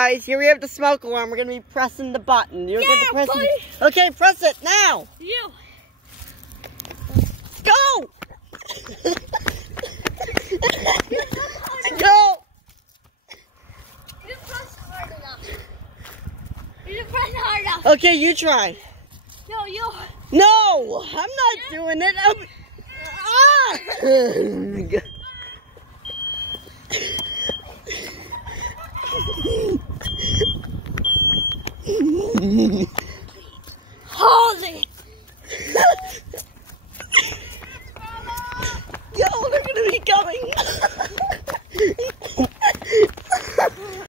Guys, here we have the smoke alarm. We're gonna be pressing the button. You're gonna press it. Okay, press it now. You. Go. Go. You didn't press hard enough. You didn't press hard enough. Okay, you try. No, you. No, I'm not doing it. Hold it. Yo, they're gonna be coming.